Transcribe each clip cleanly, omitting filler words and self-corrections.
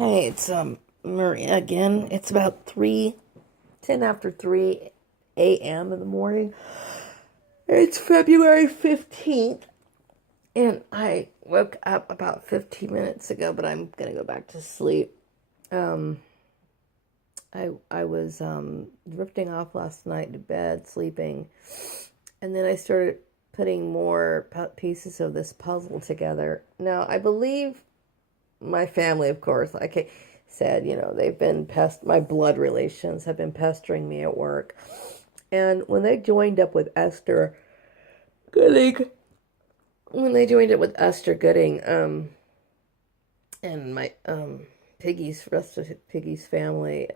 Hey, it's Maria again. It's about 10 after 3 a.m. in the morning. It's February 15th, and I woke up about 15 minutes ago, but I'm gonna go back to sleep. Um, I was drifting off last night to bed, sleeping, and then I started putting more pieces of this puzzle together. Now, I believe my family, of course, like I said, they've been my blood relations have been pestering me at work. And Gooding, when they joined up with Esther Gooding, and my rest of Piggy's family,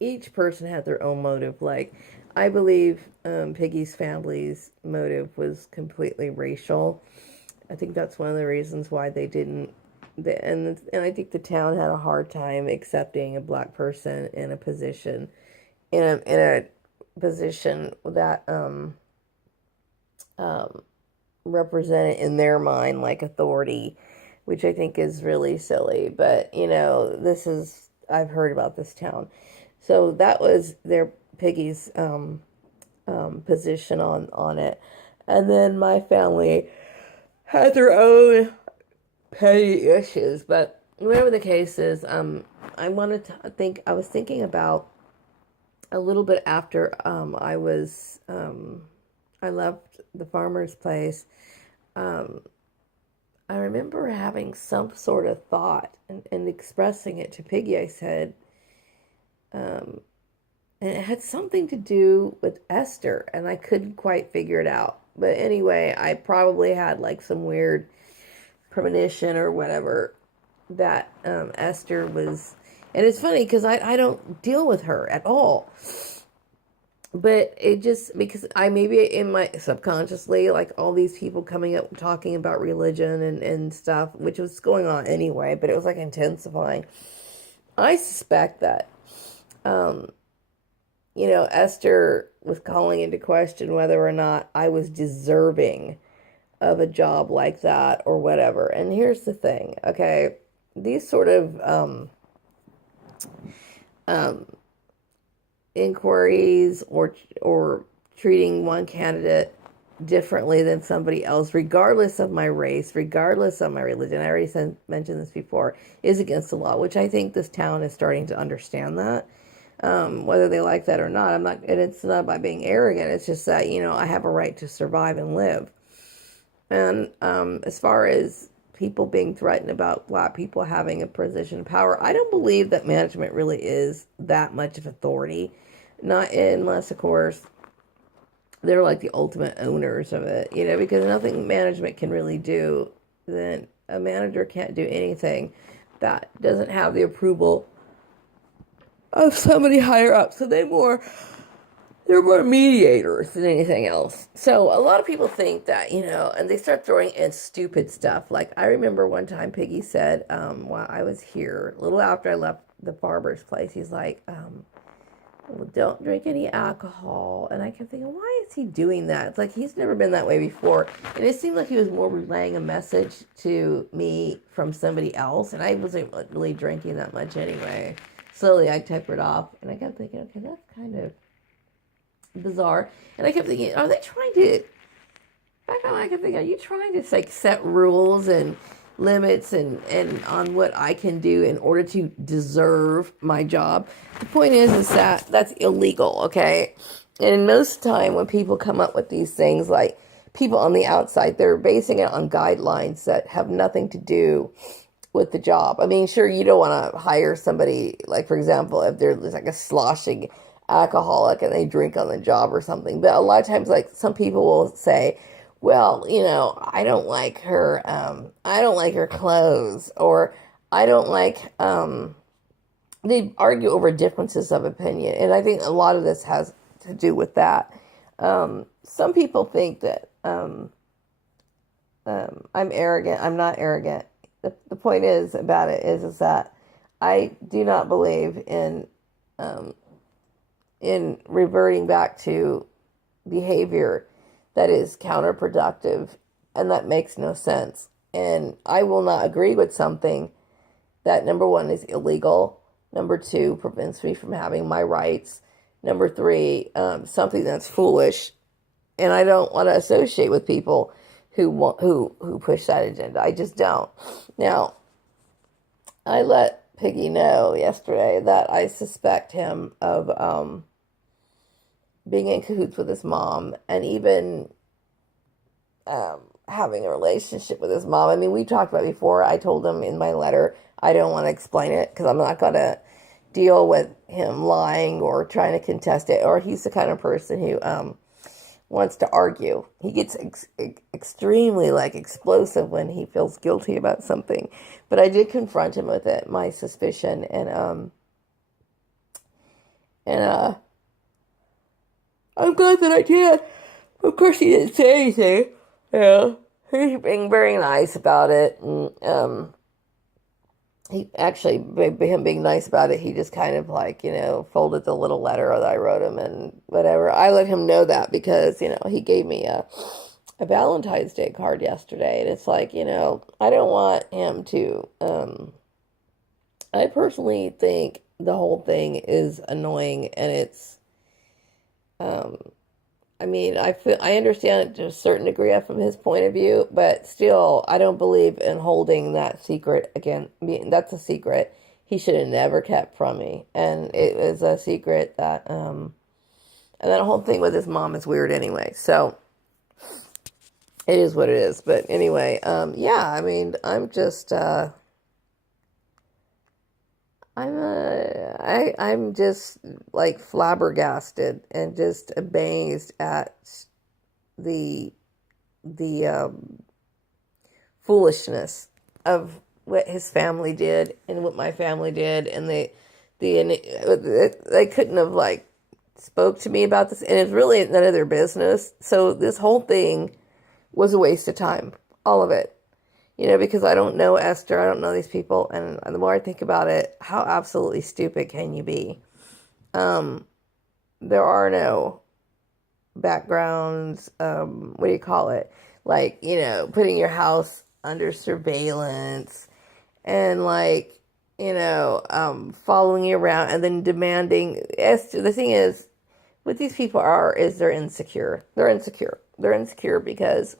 each person had their own motive. Like, I believe Piggy's family's motive was completely racial. I think that's one of the reasons why they didn't. And I think the town had a hard time accepting a black person in a position, in a position that um, represented in their mind like authority, which I think is really silly. But I've heard about this town, so that was their Piggy's position on it, and then my family had their own petty issues. But whatever the case is, I was thinking about a little bit after I left the farmer's place. Um, I remember having some sort of thought and expressing it to Piggy. I said, and it had something to do with Esther, and I couldn't quite figure it out. But anyway, I probably had like some weird premonition or whatever that Esther was. And it's funny because I don't deal with her at all. But it just, because I maybe in my subconsciously, like all these people coming up talking about religion and stuff, which was going on anyway, but it was like intensifying. I suspect that, um, Esther was calling into question whether or not I was deserving of a job like that or whatever. And here's the thing, okay? These sort of um, inquiries or treating one candidate differently than somebody else, regardless of my race, regardless of my religion, I already mentioned this before, is against the law, which I think this town is starting to understand that. Whether they like that or not, and it's not by being arrogant, it's just that, I have a right to survive and live. And as far as people being threatened about black people having a position of power, I don't believe that management really is that much of authority. Not unless, of course, they're like the ultimate owners of it, because nothing management can really do, then a manager can't do anything that doesn't have the approval of somebody higher up. So they're more mediators than anything else. So a lot of people think that, and they start throwing in stupid stuff. Like, I remember one time Piggy said, while I was here, a little after I left the barber's place, he's like, well, don't drink any alcohol. And I kept thinking, why is he doing that? It's like, he's never been that way before. And it seemed like he was more relaying a message to me from somebody else. And I wasn't really drinking that much anyway. Slowly I tapered off. And I kept thinking, okay, that's kind of bizarre. And I kept thinking, are they trying to, back on, I kept thinking, are you trying to like set rules and limits and on what I can do in order to deserve my job? The point is that that's illegal, okay? And most time when people come up with these things, like people on the outside, they're basing it on guidelines that have nothing to do with the job. I mean, sure, you don't want to hire somebody, like, for example, if they're like a sloshing alcoholic and they drink on the job or something. But a lot of times, like, some people will say, well, I don't like her clothes, or I don't like, they argue over differences of opinion. And I think a lot of this has to do with that. Some people think that I'm arrogant. I'm not arrogant. The point is about it is that I do not believe in reverting back to behavior that is counterproductive and that makes no sense. And I will not agree with something that number one is illegal. Number two, prevents me from having my rights. Number three, something that's foolish, and I don't want to associate with people who push that agenda. I just don't. Now, I let Piggy know yesterday that I suspect him of being in cahoots with his mom, and even having a relationship with his mom. I mean, we talked about it before. I told him in my letter I don't want to explain it because I'm not going to deal with him lying or trying to contest it. Or he's the kind of person who wants to argue. He gets extremely explosive when he feels guilty about something. But I did confront him with it, my suspicion, and I'm glad that I did. Of course, he didn't say anything. Yeah, he's being very nice about it, and he actually, him being nice about it, he just kind of folded the little letter that I wrote him and whatever. I let him know that because he gave me a Valentine's Day card yesterday, and it's I don't want him to. I personally think the whole thing is annoying, and it's. I mean, I understand it to a certain degree from his point of view, but still, I don't believe in holding that secret again. I mean, that's a secret he should have never kept from me, and it was a secret that, and that whole thing with his mom is weird anyway. So it is what it is. But anyway, yeah. I mean, I'm just, I'm just flabbergasted and just amazed at the foolishness of what his family did and what my family did, and they couldn't have spoke to me about this, and it's really none of their business. So this whole thing was a waste of time, all of it. Because I don't know Esther, I don't know these people, and the more I think about it, how absolutely stupid can you be? There are no backgrounds, what do you call it? Putting your house under surveillance and following you around and then demanding. Esther, the thing is, what these people is they're insecure. They're insecure. They're insecure because,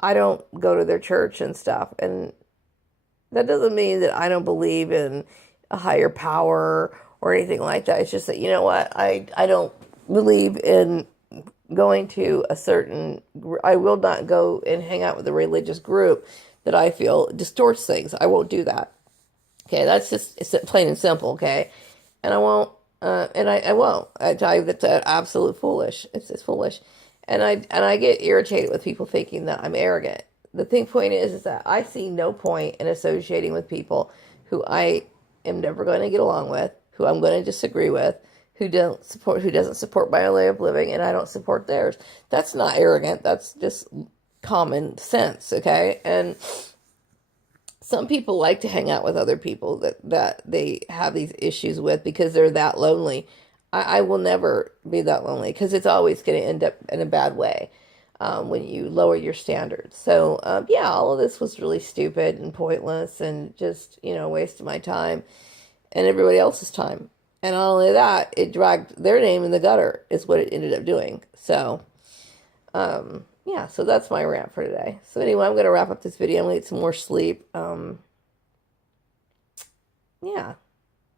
I don't go to their church and stuff. And that doesn't mean that I don't believe in a higher power or anything like that. It's just that, you know what? I don't believe in going to a certain, I will not go and hang out with a religious group that I feel distorts things. I won't do that. Okay, that's just, it's plain and simple, okay? And I won't, and I won't. I tell you that's absolute foolish. It's just foolish. And I get irritated with people thinking that I'm arrogant. The point is that I see no point in associating with people who I am never going to get along with, who I'm going to disagree with, who doesn't support my way of living, and I don't support theirs. That's not arrogant. That's just common sense, okay? And some people like to hang out with other people that they have these issues with because they're that lonely. I will never be that lonely because it's always going to end up in a bad way when you lower your standards. So, yeah, all of this was really stupid and pointless and just, a waste of my time and everybody else's time. And not only that, it dragged their name in the gutter is what it ended up doing. So, yeah, so that's my rant for today. So anyway, I'm going to wrap up this video. I'm going to get some more sleep. Yeah.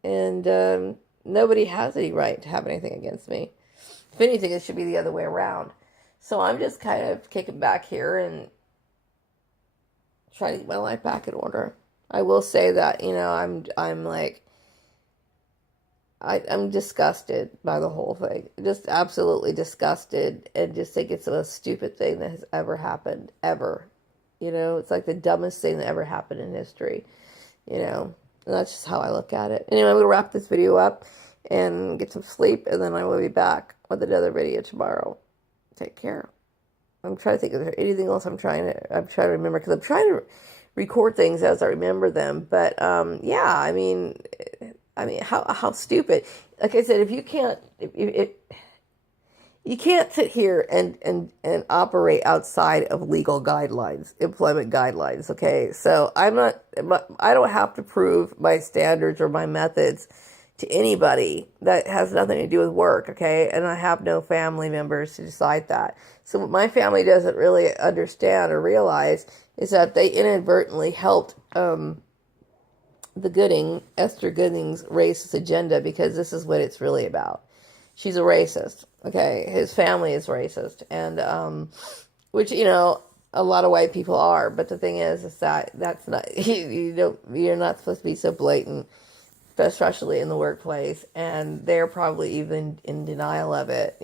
And, nobody has any right to have anything against me. If anything, it should be the other way around. So I'm just kind of kicking back here and trying to get my life back in order. I will say that, I'm disgusted by the whole thing. Just absolutely disgusted, and just think it's the most stupid thing that has ever happened, ever. It's like the dumbest thing that ever happened in history, And that's just how I look at it. Anyway, I'm going to wrap this video up and get some sleep, and then I will be back with another video tomorrow. Take care. I'm trying to think, is there anything else I'm trying to remember, because I'm trying to record things as I remember them. But, yeah, I mean, how stupid. Like I said, if you can't, you can't sit here and operate outside of legal guidelines, employment guidelines. Okay, so I don't have to prove my standards or my methods to anybody. That has nothing to do with work. Okay, and I have no family members to decide that. So what my family doesn't really understand or realize is that they inadvertently helped Esther Gooding's racist agenda, because this is what it's really about. She's a racist. Okay, his family is racist, and which, a lot of white people are. But the thing is that that's not you're not supposed to be so blatant, especially in the workplace, and they're probably even in denial of it.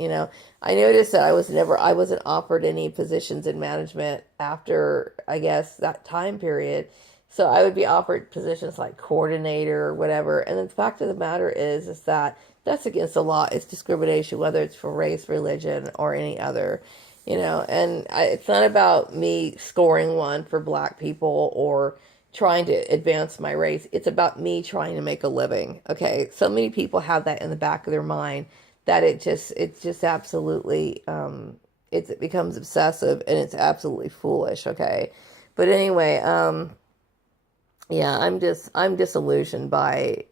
I noticed that I wasn't offered any positions in management after, I guess, that time period. So I would be offered positions like coordinator or whatever. And the fact of the matter is that that's against the law. It's discrimination, whether it's for race, religion, or any other, it's not about me scoring one for black people or trying to advance my race. It's about me trying to make a living. Okay. So many people have that in the back of their mind that it's just absolutely, it becomes obsessive, and it's absolutely foolish. Okay. But anyway, yeah, I'm disillusioned by,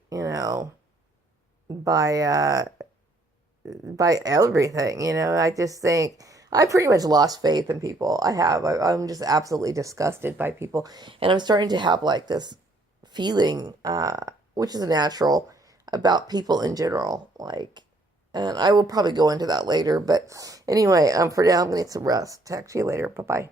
by by everything. I just think I pretty much lost faith in people. I have. I'm just absolutely disgusted by people, and I'm starting to have like this feeling, which is natural, about people in general. Like, and I will probably go into that later. But anyway, for now, I'm gonna need some rest. Talk to you later. Bye bye.